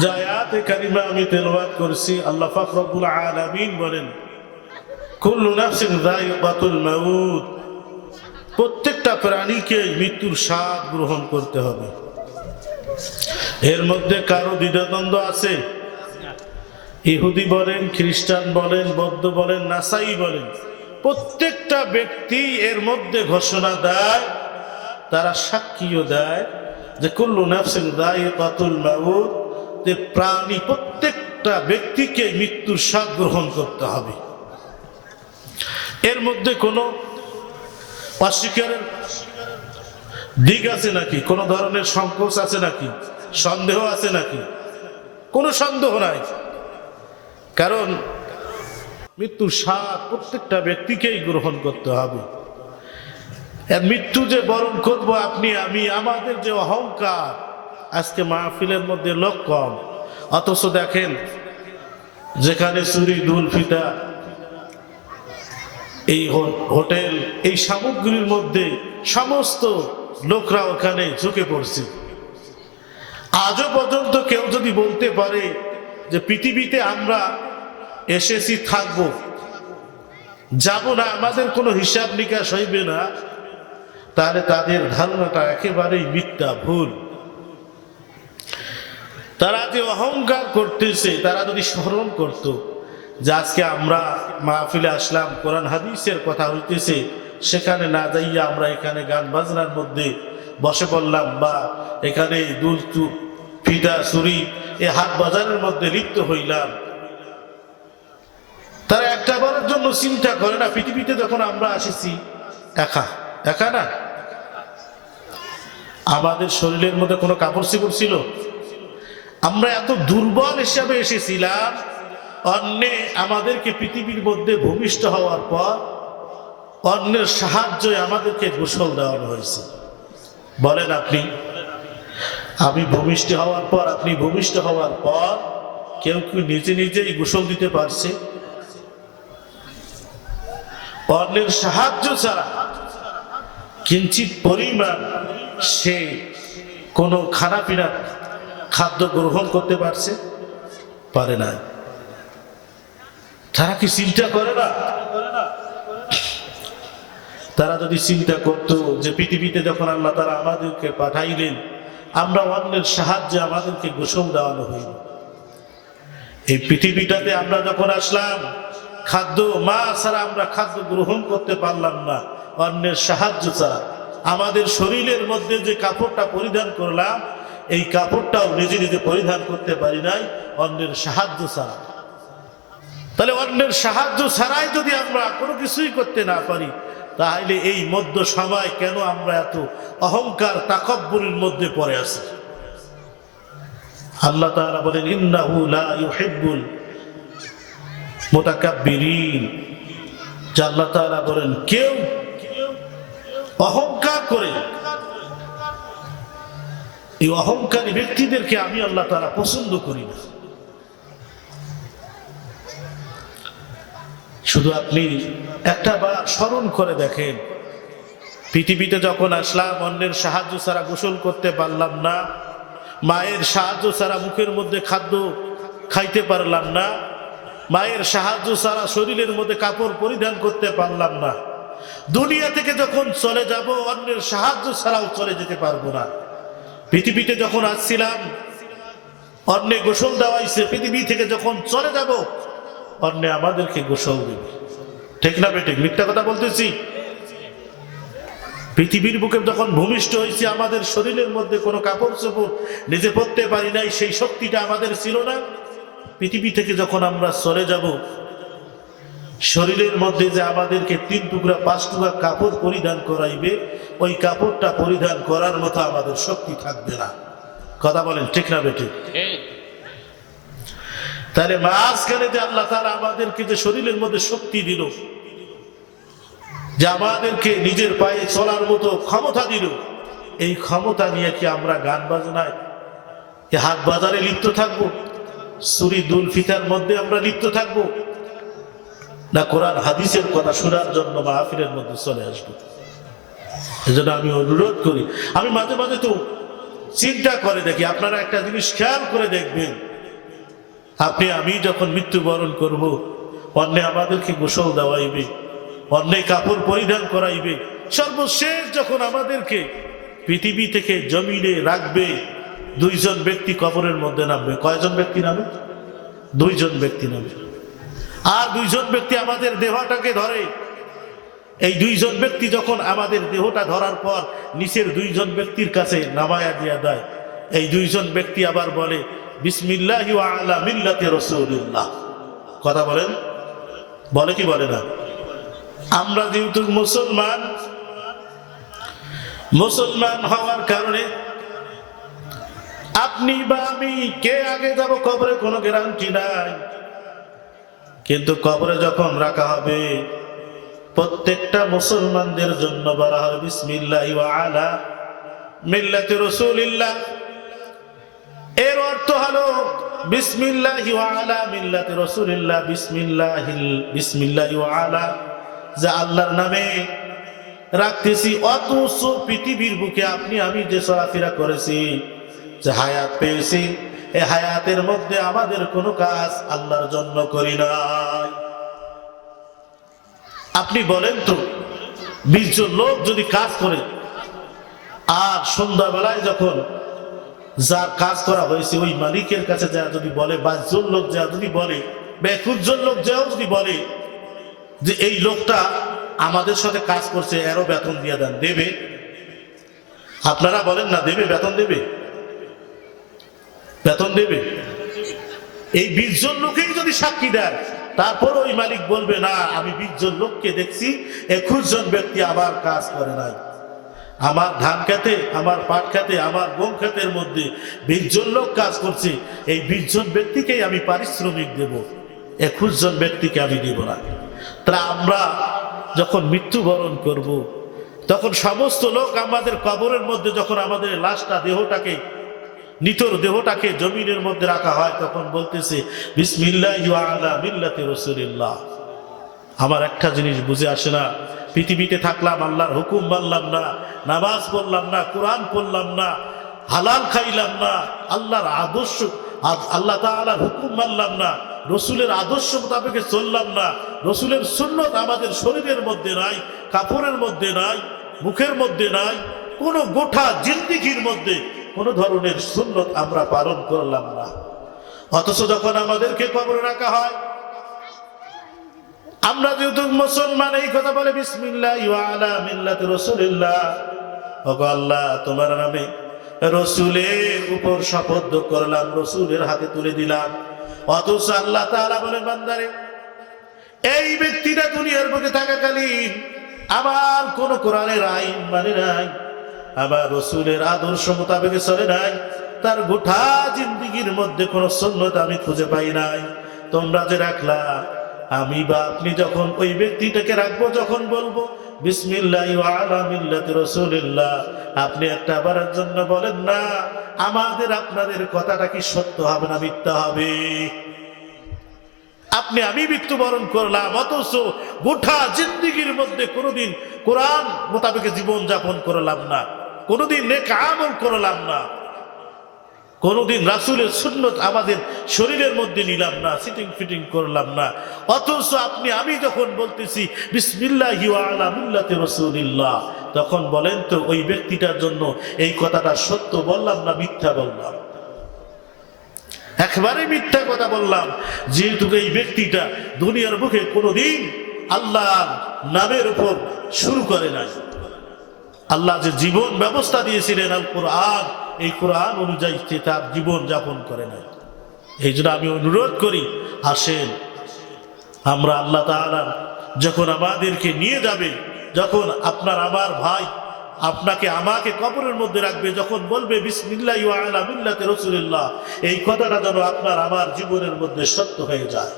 যে আয়াতে কারিমা আমি তেলাওয়াত করছি, আল্লাহ পাক রব্বুল আলামিন বলেন, কুল্লু নাফসিন যায়িকাতুল মাউত, প্রত্যেকটা প্রাণীকে মৃত্যুর স্বাদ গ্রহণ করতে হবে। এর মধ্যে কারও দ্বিধাদ্বন্দ্ব আছে? ইহুদি বলেন, খ্রিস্টান বলেন, বৌদ্ধ বলেন, নাসাই বলেন, প্রত্যেকটা ব্যক্তি এর মধ্যে ঘোষণা দেয়, তারা সাক্ষীও দেয় যে কুল্লু নাফসিন দায়িকাতুল মাউত যে প্রাণী, প্রত্যেকটা ব্যক্তিকে মৃত্যুর স্বাদ গ্রহণ করতে হবে। এর মধ্যে কোনো অস্বীকারের দিক আছে নাকি? কোনো ধরনের সংকোচ আছে নাকি? সন্দেহ আছে নাকি? কোনো সন্দেহ নাই। কারণ মৃত্যুর স্বাদ প্রত্যেকটা ব্যক্তিকেই গ্রহণ করতে হবে। মৃত্যু যে বরণ করব আপনি, আমি, আমাদের যে অহংকার আজকে মাহফিলের মধ্যে লোক কম। অথচ দেখেন, যেখানে চুরি দুল ফিতা এই হোটেল, এই সামগ্রীর মধ্যে সমস্ত লোকরা ওখানে ঝুঁকে পড়ছে। আজও পর্যন্ত কেউ যদি বলতে পারে যে পৃথিবীতে আমরা এসেছি, থাকব, যাব না, আমাদের কোনো হিসাব নিকাশ হইবে না, তাহলে তাদের ধারণাটা একেবারেই মিথ্যা, ভুল। তারা যে অহংকার করতেছে, তারা যদি স্মরণ করত যে আজকে আমরা মাহফিলে আসলাম, কোরআন হাদিসের কথা হইতেছে, সেখানে না যাইয়া আমরা এখানে গান বাজনার মধ্যে বসে পড়লাম বা এখানে দুল ফিতা সুরি এ হাট বাজারের মধ্যে লিপ্ত হইলাম। তারা একটা বারের জন্য চিন্তা করে না, পৃথিবীতে যখন আমরা আসেছি, একা একা না? আমাদের শরীরের মধ্যে কোনো কাপড় চিপড় ছিল? আমরা এত দুর্বল হিসাবে এসেছিলাম, অন্যে আমাদেরকে পৃথিবীর মধ্যে ভূমিষ্ঠ হওয়ার পর অন্যের সাহায্যে আমাদেরকে গোসল দেওয়ানো হয়েছে। বলেন আপনি, আমি ভূমিষ্ঠ হওয়ার পর, আপনি ভূমিষ্ঠ হওয়ার পর কেউ কি নিজে নিজেই গোসল দিতে পারছে? অন্যের সাহায্য ছাড়া কিঞ্চিত পরিমাণ সে কোনো খানা পিনা খাদ্য গ্রহণ করতে পারছে? পারে না। তারা কি চিন্তা করে না? তারা যদি চিন্তা করত যে পৃথিবীতে যখন আল্লাহ তারা আমাদেরকে পাঠাইলেন, আমরা অন্যের সাহায্যে আমাদেরকে গোসল দেওয়ানো হইল। এই পৃথিবীটাতে আমরা যখন আসলাম, খাদ্য মা ছাড়া আমরা খাদ্য গ্রহণ করতে পারলাম না, অন্যের সাহায্য ছাড়া। আমাদের শরীরের মধ্যে যে কাপড়টা পরিধান করলাম এই কাপড়টাও নিজে নিজে পরিধান করতে পারি নাই, অন্যের সাহায্য ছাড়া। তাহলে অন্যের সাহায্য ছাড়াই যদি আমরা কোনো কিছুই করতে না পারি, তাহলে এই মধ্য সময় কেন আমরা এত অহংকার তাকব্বরের মধ্যে পড়ে আছি? আল্লাহ তাআলা বলেন, ইন্নাহু লা ইউহিব্বুল মুতাকাব্বিরিন। যে আল্লাহ তাআলা বলেন, কেউ অহংকার করে এই অহংকারী ব্যক্তিদেরকে আমি আল্লাহ তারা পছন্দ করি না। শুধু আপনি একটা বার স্মরণ করে দেখেন, পৃথিবীতে যখন আসলাম, অন্যের সাহায্য ছাড়া গোসল করতে পারলাম না, মায়ের সাহায্য ছাড়া মুখের মধ্যে খাদ্য খাইতে পারলাম না, মায়ের সাহায্য ছাড়া শরীরের মধ্যে কাপড় পরিধান করতে পারলাম না, দুনিয়া থেকে যখন চলে যাব, অন্যের সাহায্য ছাড়াও চলে যেতে পারব না। পৃথিবীতে যখন আসছিলাম, অন্যে গোসল দেওয়াইছে, পৃথিবী থেকে যখন চলে যাব, অন্যে আমাদেরকে গোসল দেবে। ঠিক না বেঠিক মিথ্যা কথা বলতেছি? পৃথিবীর বুকে যখন ভূমিষ্ঠ হয়েছে, আমাদের শরীরের মধ্যে কোনো কাপড় চোপড় নিজে পড়তে পারি নাই, সেই শক্তিটা আমাদের ছিল না। পৃথিবী থেকে যখন আমরা সরে যাব, শরীরের মধ্যে যে আমাদেরকে তিন টুকরা, পাঁচ টুকরা কাপড় পরিধান করাইবে ওই কাপড়টা পরিধান করার মতো আমাদের শক্তি থাকবে না। কথা বলেন ঠিক না বেঠিক? তাহলে মাঝখানে যে আল্লাহ তারা আমাদেরকে যে শরীরের মধ্যে শক্তি দিল যে আমাদেরকে নিজের পায়ে চলার মতো ক্ষমতা দিল এই ক্ষমতা নিয়ে কি আমরা গান বাজনায় হাট বাজারে লিপ্ত থাকব? সুরি দুল ফিতার মধ্যে আমরা লিপ্ত থাকব? না কোরআন হাদিসের কথা শোনার জন্য মাহফিলের মধ্যে চলে আসব? এজন্য আমি অনুরোধ করি। আমি মাঝে মাঝে তো চিন্তা করে দেখি, আপনারা একটা জিনিস খেয়াল করে দেখবেন। আপনি, আমি যখন মৃত্যুবরণ করব, অন্যে আমাদেরকে গোসল দেওয়াইবে, অন্যে কাপড় পরিধান করাইবে, সর্বশেষ যখন আমাদেরকে পৃথিবী থেকে জমিনে রাখবে, দুইজন ব্যক্তি কবরের মধ্যে নামবে। কয়জন ব্যক্তি নামে? দুইজন ব্যক্তি নামে। আর দুইজন ব্যক্তি আমাদের দেহটাকে ধরে এই দুইজন ব্যক্তি যখন আমাদের দেহটা ধরার পর নিচের দুইজন ব্যক্তির কাছে নামায়া দিয়া দেয়, এই দুইজন ব্যক্তি আবার বলে, বিসমিল্লাহ মিল্লাতে রসুল্লাহ কথা বলেন? বলে কি বলে না? আমরা যেহেতু মুসলমান মুসলমান হওয়ার কারণে আপনি বা আমি কে আগে যাব কবরে কোনো গ্যারান্টি নাই। কিন্তু কবরে যখন রাখা হবে প্রত্যেকটা মুসলমানদের জন্য বলা হবে বিসমিল্লাহ আলা মিল্লাতে রসুলিল্লাহ। এর অর্থ হলো বিসমিল্লাহ আলা মিল্লাতে রসুলিল্লাহ, বিসমিল্লাহিল, বিসমিল্লাহ আলা, যে আল্লাহর নামে রাখতেছি। অথচ পৃথিবীর বুকে আপনি, আমি যে চলাফেরা করেছি, যে হায়াত পেয়েছি, এ হায়াতের মধ্যে আমাদের কোনো কাজ আল্লাহর জন্য করি নাই। আপনি বলেন তো বিশ জন লোক যদি কাজ করে, আর সন্ধ্যাবেলায় যখন যার কাজ করা হয়েছে, ওই মালিকের কাছে যা যদি বলে বাইশজন লোক যা যদি বলে, বা একুশ জন লোক যাও যদি বলে যে এই লোকটা আমাদের সাথে কাজ করছে, এরও বেতন দিয়ে দেন, দেবে? আপনারা বলেন না, দেবে, বেতন দেবে? বেতন দেবে? এই বিশ জন লোকেই যদি সাক্ষী দেয় তারপর ওই মালিক বলবে, না, আমি বিশ জন লোককে দেখছি, একুশ জন ব্যক্তি আবার কাজ করে নাই আমার ধান খেতে, আমার পাট খেতে, আমার গম খেতের মধ্যে বিশ জন লোক কাজ করছে, এই বিশ জন ব্যক্তিকেই আমি পারিশ্রমিক দেব, একুশ জন ব্যক্তিকে আমি দেব না তা আমরা যখন মৃত্যুবরণ করব। তখন সমস্ত লোক আমাদের কবরের মধ্যে, যখন আমাদের লাশটা, দেহটাকে নিতর দেহটাকে জমিনের মধ্যে রাখা হয়, তখন বলতেছে আমার একটা জিনিস বুঝে আসে না, পৃথিবীতে থাকলাম, আল্লাহর হুকুম মানলাম না, নামাজ পড়লাম না, কোরআন পড়লাম না, হালাল খাইলাম না, আল্লাহর আদর্শ আল্লাহ তাআলার হুকুম মানলাম না, রসুলের আদর্শ মোতাবেকে চললাম না, রসুলের সুন্নত আমাদের শরীরের মধ্যে নাই কাপড়ের মধ্যে নাই, মুখের মধ্যে নাই, কোনো গোঠা জিন্দিগির মধ্যে কোনো ধরনের সুন্নত আমরা পালন করলাম না। অথচ যখন আমাদেরকে কবরে রাখা হয়, আমরা যেহেতু মুসলমান, এই কথা বলে মিল্লাত রসুলিল্লাহ। আল্লাহ, তোমার নামে রসুলের উপর শপথ করলাম, রসুলের হাতে তুলে দিলাম। অথচ আল্লাহ তাআলা বলে বান্দারে, এই ব্যক্তিটা দুনিয়ার বুকে থাকাকালীন আবার কোন কোরআনের আইন মানে নাই। আমার রসুলের আদর্শ মোতাবেক চলে নাই। তার গোটা জিন্দিগির মধ্যে কোনো সন্ন্যত আমি খুঁজে পাই নাই। তোমরা যে রাখলা, আমি বা আপনি যখন ওই ব্যক্তিটাকে রাখব, যখন বলব আপনি একটা বারের জন্য বলেন, না, আমাদের আপনাদের কথাটা কি সত্য হবে না মিথ্যা হবে? আপনি আমি মৃত্যুবরণ করলাম, অথচ গোটা জিন্দিগির মধ্যে কোনোদিন কোরআন মোতাবেক জীবন যাপন করলাম না। কোনোদিন নেক আমল করলাম না। কোনোদিন রাসুলের সুন্নত আমাদের শরীরের মধ্যে নিলাম না সিটিং ফিটিং করলাম না। অথচ আপনি, আমি যখন বলতেছি, বিসমিল্লাহ তখন বলেন তো, ওই ব্যক্তিটার জন্য এই কথাটা সত্য বললাম না মিথ্যা বললাম? একবারে মিথ্যা কথা বললাম। যেহেতু এই ব্যক্তিটা দুনিয়ার মুখে কোনোদিন আল্লাহ নামের উপর শুরু করে নাই। আল্লাহ যে জীবন ব্যবস্থা দিয়েছিলেন কোরআন, এই কোরআন অনুযায়ী সে তার জীবন যাপন করে নাই এই জন্য আমি অনুরোধ করি, আসেন, আমরা আল্লাহ তাআলার যখন আমাদেরকে নিয়ে যাবে, যখন আপনার আমার ভাই আপনাকে আমাকে কবরের মধ্যে রাখবে, যখন বলবে মিল্লাতে রসুলিল্লাহ এই কথাটা যেন আপনার আমার জীবনের মধ্যে সত্য হয়ে যায়।